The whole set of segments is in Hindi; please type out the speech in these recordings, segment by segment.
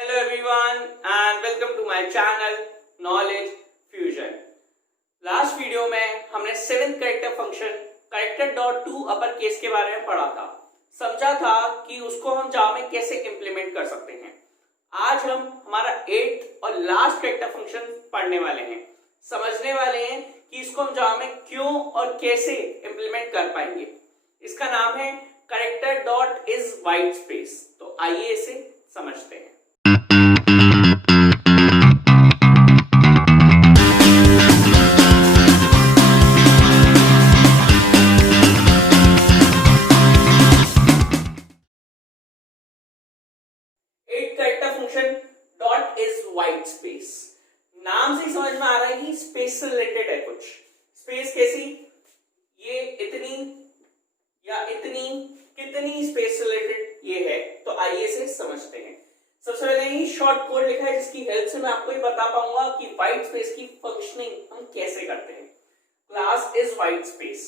Hello everyone and welcome to my channel Knowledge Fusion. Last video में हमने 7th character function character dot to upper case के बारे में पढ़ा था। समझा था कि उसको हम जावा में कैसे इंप्लीमेंट कर सकते हैं। आज हम हमारा 8th और लास्ट कैरेक्टर फंक्शन पढ़ने वाले हैं, समझने वाले हैं कि इसको हम जावा में क्यों और कैसे इंप्लीमेंट कर पाएंगे। इसका नाम है character dot is white space. तो आइए इसे समझते हैं। Character function dot is white space, नाम से समझ में आ रहा है कि स्पेस से रिलेटेड है। कुछ स्पेस कैसी, ये इतनी या इतनी, कितनी स्पेस से रिलेटेड ये है। तो आइए इसे समझते हैं। सबसे पहले ही शॉर्ट कोड लिखा है जिसकी हेल्प से मैं आपको ये बता पाऊंगा कि वाइट स्पेस की फंक्शनिंग हम कैसे करते हैं। क्लास इज वाइट स्पेस,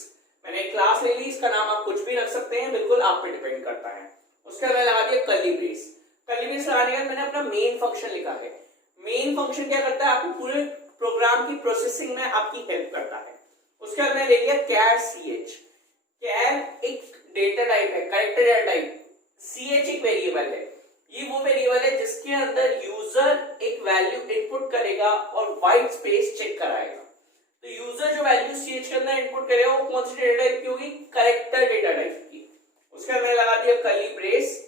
मैंने क्लास ले ली, इसका नाम आप कुछ भी रख सकते हैं, बिल्कुल आप पे डिपेंड करता है। उसके बाद लगा दिया कर्ली ब्रेस। कर्ली ब्रेस लगाने के बाद मैंने अपना मेन फंक्शन लिखा है। मेन फंक्शन क्या करता है, आपको पूरे प्रोग्राम की प्रोसेसिंग में आपकी हेल्प करता है। उसके बाद मैंने ले लिया कैर ch। कैर एक डेटा टाइप है, कैरेक्टर डेटा टाइप। ch एक वेरिएबल है, ये वो वेरिएबल है जिसके अंदर यूजर एक वैल्यू इनपुट करेगा और व्हाइट स्पेस चेक कराएगा। तो यूजर जो वैल्यू ch के अंदर इनपुट करेगा वो कौन सी डेटा टाइप की होगी, कैरेक्टर डेटा टाइप की। उसके बाद मैंने लगा दिया कर्ली ब्रेस।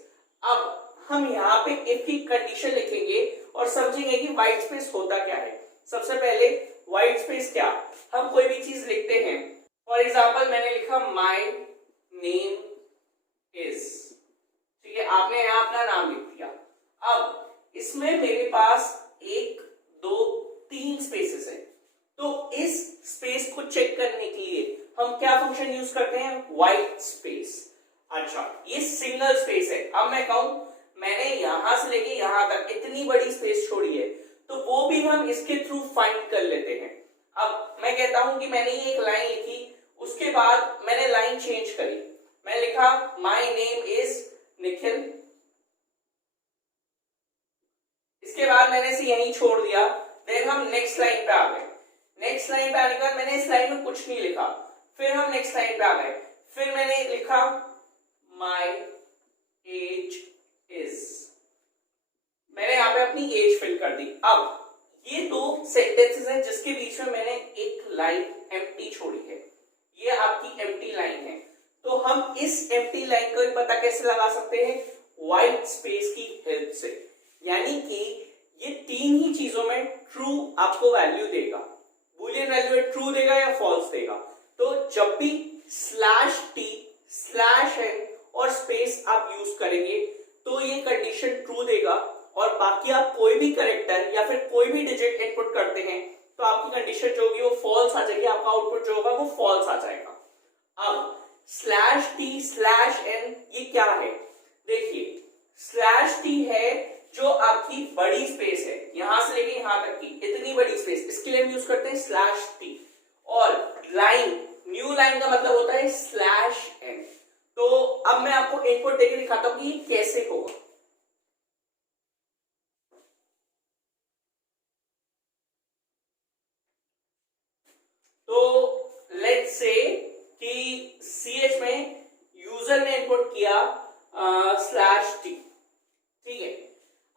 अब हम यहाँ पे इफ की कंडीशन लिखेंगे और समझेंगे कि व्हाइट स्पेस होता क्या है। सबसे पहले व्हाइट स्पेस क्या, हम कोई भी चीज लिखते हैं। फॉर एग्जांपल मैंने लिखा माय नेम इज, ठीक है, आपने यहाँ अपना नाम लिख दिया। अब इसमें मेरे पास 1 2 3 स्पेसेस है, तो इस स्पेस को चेक करने के लिए हम क्या फंक्शन यूज करते हैं, व्हाइट स्पेस। अच्छा, ये सिंगल स्पेस है। अब मैं कहूं मैंने यहां से लेके यहां तक इतनी बड़ी स्पेस छोड़ी है, तो वो भी हम इसके थ्रू फाइंड कर लेते हैं। अब मैं कहता हूं कि मैंने ये एक लाइन लिखी, उसके बाद मैंने लाइन चेंज करी, मैं लिखा माय नेम इज निखिल। इसके बाद मैंने इसे यहीं छोड़ दिया। देन हम नेक्स्ट लाइन पे आ गए। नेक्स्ट लाइन पे आने के बाद मैंने इस लाइन में कुछ नहीं लिखा, फिर हम नेक्स्ट लाइन पे आ गए, फिर मैंने लिखा माय एज इज, मैंने यहां पे अपनी एज फिल कर दी। अब ये 2 सेंटेंसेस हैं जिसके बीच में मैंने एक लाइन एम्प्टी छोड़ी है, ये आपकी एम्प्टी लाइन है। तो हम इस एम्प्टी लाइन को पता कैसे लगा सकते हैं, व्हाइट स्पेस की हेल्प से। यानी कि ये 3 ही चीजों में ट्रू आपको वैल्यू देगा, बूलियन वैल्यू ट्रू देगा या फॉल्स देगा। तो जब भी /t/n और स्पेस आप यूज करेंगे तो ये कंडीशन ट्रू देगा, और बाकी आप कोई भी कैरेक्टर या फिर कोई भी डिजिट इनपुट करते हैं तो आपकी कंडीशन जो होगी वो फॉल्स आ जाएगी, आपका आउटपुट जो होगा वो फॉल्स आ जाएगा। अब /t/n ये क्या है, देखिए /t है जो आपकी बड़ी स्पेस है, यहां से लेके यहां तक की इतनी बड़ी स्पेस, इसके लिए हम यूज करते हैं /t। और लाइन, न्यू लाइन का मतलब होता है /n। तो अब मैं आपको इनपुट देके दिखाता हूं कि ये कैसे होगा। तो लेट्स से कि ch में यूजर ने इनपुट किया /t, ठीक है।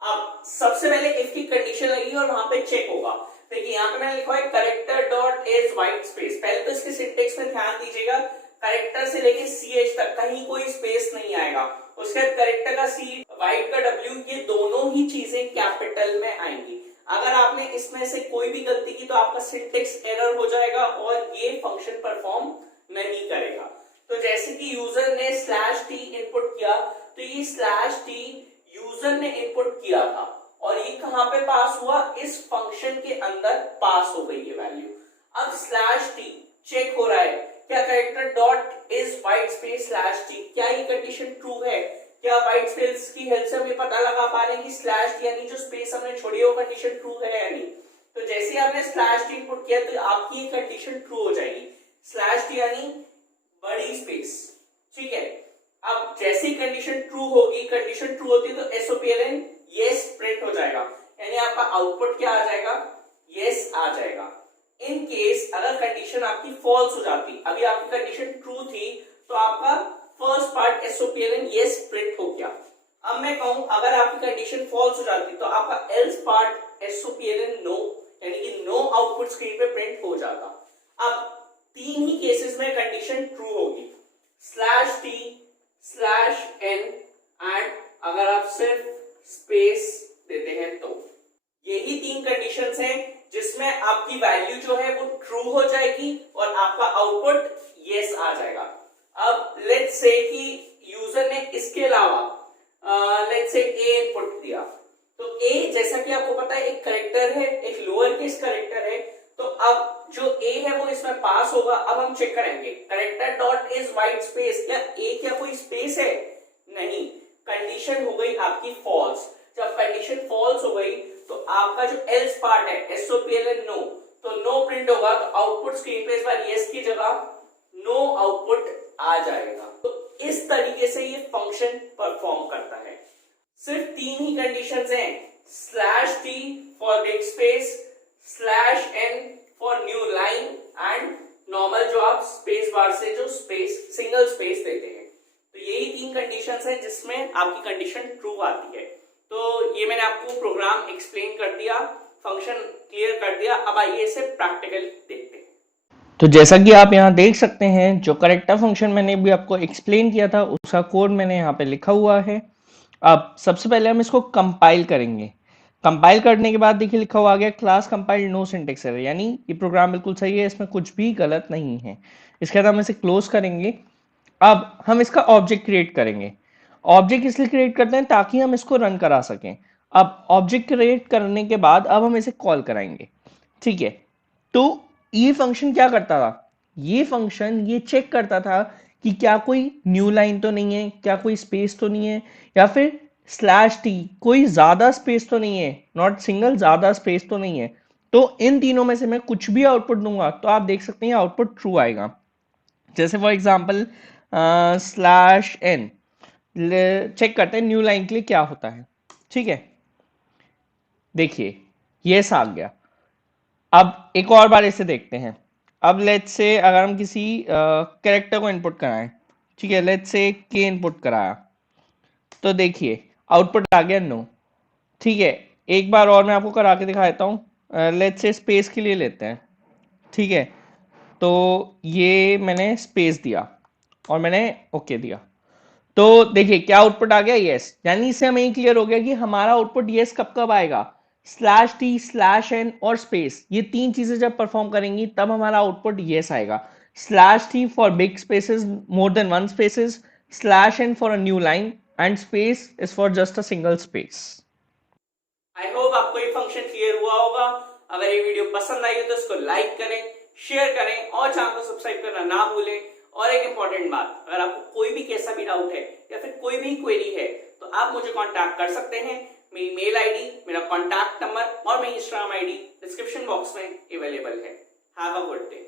अब सबसे पहले इफ की कंडीशन लगेगी और वहां पे चेक होगा। देखिए यहाँ पे मैंने लिखा है character dot is white space. पहले तो इसके सिंटेक्स में ध्यान दीजिएगा, कैरेक्टर से लेके ch तक कहीं कोई स्पेस नहीं आएगा। उसके बाद कैरेक्टर का c, वाइट का w, ये दोनों ही चीजें कैपिटल में आएंगी। अगर आपने इसमें से कोई भी गलती की तो आपका सिंटेक्स एरर हो जाएगा और ये फंक्शन परफॉर्म नहीं करेगा। तो जैसे कि यूजर ने /t इनपुट किया, तो ये /t यूजर ने इनपुट किया था और ये कहां पे पास हुआ, इस फंक्शन के अंदर पास हो गई ये वैल्यू। अब /t चेक हो रहा है, क्या character dot is white space /t, क्या ये कंडीशन ट्रू है, क्या वाइट स्पेस की हेल्प से हम ये पता लगा पा रहे हैं कि /t यानी जो स्पेस हमने छोड़ी है वो कंडीशन ट्रू है या नहीं। तो जैसे ही आपने /t इनपुट किया तो आपकी ये कंडीशन ट्रू हो जाएगी, /t यानी बड़ी स्पेस, ठीक है। अब जैसी कंडीशन ट्रू होगी, कंडीशन ट्रू होती है तो SOPLN यस प्रिंट हो जाएगा। फॉल्स हो जाती, अभी आपकी कंडीशन ट्रू थी तो आपका फर्स्ट पार्ट एसओपीएलएन यस प्रिंट हो गया। अब मैं कहूं अगर आपकी कंडीशन फॉल्स हो जाती तो आपका एल्स पार्ट एसओपीएलएन नो, यानी कि नो आउटपुट स्क्रीन पे प्रिंट हो जाता। अब तीन ही केसेस में कंडीशन ट्रू होगी, /t/n एंड अगर आप सिर्फ स्पेस देते हैं तो। यही तीन कंडीशंस हैं जिसमें आपकी वैल्यू जो है वो ट्रू हो जाएगी और आपका आउटपुट यस आ जाएगा। अब लेट्स से कि यूजर ने इसके अलावा लेट्स से ए इनपुट दिया, तो ए जैसा कि आपको पता है एक कैरेक्टर है, एक लोअर केस कैरेक्टर है, तो अब जो ए है वो इसमें पास होगा। अब हम चेक करेंगे character dot is white space, क्या ए क्या कोई स्पेस है? नहीं, कंडीशन हो गई आपकी फॉल्स। जब कंडीशन फॉल्स हो गई तो आपका जो एल्स पार्ट है एसओपीएलएन नो, तो नो प्रिंट होगा, तो आउटपुट स्क्रीन पे इस बार यस की जगह नो आउटपुट आ जाएगा। तो इस तरीके से ये फंक्शन परफॉर्म करता है। सिर्फ तीन ही कंडीशंस हैं, /t for big space, /n for new line and normal जो आप स्पेस बार से जो स्पेस सिंगल स्पेस देते हैं। तो यही तीन कंडीशंस हैं जिसमें आपकी कंडीशन ट्रू आती है। तो ये मैंने आपको प्रोग्राम एक्सप्लेन कर दिया, फंक्शन क्लियर कर दिया। अब आइए इसे प्रैक्टिकल देखते हैं। तो जैसा कि आप यहाँ देख सकते हैं, जो करेक्टर फंक्शन मैंने भी आपको एक्सप्लेन किया था उसका कोड मैंने यहाँ पे लिखा हुआ है। अब सबसे पहले हम इसको कंपाइल करेंगे। कंपाइल करने के बाद देखिए लिखा हुआ आ गया class compile no syntax error, यानी ये प्रोग्राम बिल्कुल सही है, इसमें कुछ भी गलत नहीं है। इसके बाद हम इसे क्लोज करेंगे। अब हम इसका ऑब्जेक्ट क्रिएट करेंगे। ऑब्जेक्ट इसलिए क्रिएट करते हैं ताकि हम इसको रन करा सकें। अब ऑब्जेक्ट क्रिएट करने के बाद अब हम इसे कॉल कराएंगे, ठीक है। तो ये फंक्शन क्या करता था? ये फंक्शन ये चेक करता था कि क्या कोई न्यू लाइन तो नहीं है, क्या कोई स्पेस तो नहीं है, या फिर /t कोई ज्यादा स्पेस तो नहीं है, नॉट सिंगल, ज्यादा स्पेस तो नहीं है। तो इन तीनों में से मैं कुछ भी आउटपुट दूंगा तो आप देख सकते हैं आउटपुट ट्रू आएगा। जैसे फॉर एग्जाम्पल /n चेक करते हैं न्यू लाइन के लिए क्या होता है, ठीक है। देखिए यस आ गया। अब एक और बार इसे देखते हैं। अब लेट्स से अगर हम किसी कैरेक्टर को इनपुट कराएं, ठीक है, लेट्स से के इनपुट कराया, तो देखिए आउटपुट आ गया नो, ठीक है। एक बार और मैं आपको करा के दिखा देता हूं। लेट्स से स्पेस के लिए लेते हैं, ठीक है। तो ये मैंने स्पेस दिया और मैंने ओके दिया, तो देखिए क्या आउटपुट आ गया यस। यानी इससे हमें क्लियर हो गया कि हमारा आउटपुट यस कब कब आएगा, /t/n और स्पेस, ये तीन चीजें जब परफॉर्म करेंगी तब हमारा आउटपुट यस आएगा। /t for big spaces more than one spaces, /n for a new line and space is for just a single space. I hope आपको ये फंक्शन क्लियर हुआ होगा। अगर ये वीडियो पसंद आई हो तो इसको लाइक करें, शेयर करें और चैनल को सब्सक्राइब करना ना भूलें। और एक इंपॉर्टेंट बात, अगर आपको कोई भी कैसा भी डाउट है या फिर कोई भी क्वेरी है तो आप मुझे कांटेक्ट कर सकते हैं। मेरी मेल आईडी, मेरा कांटेक्ट नंबर और मेरी इंस्टाग्राम आईडी डिस्क्रिप्शन बॉक्स में अवेलेबल है। Have a good day.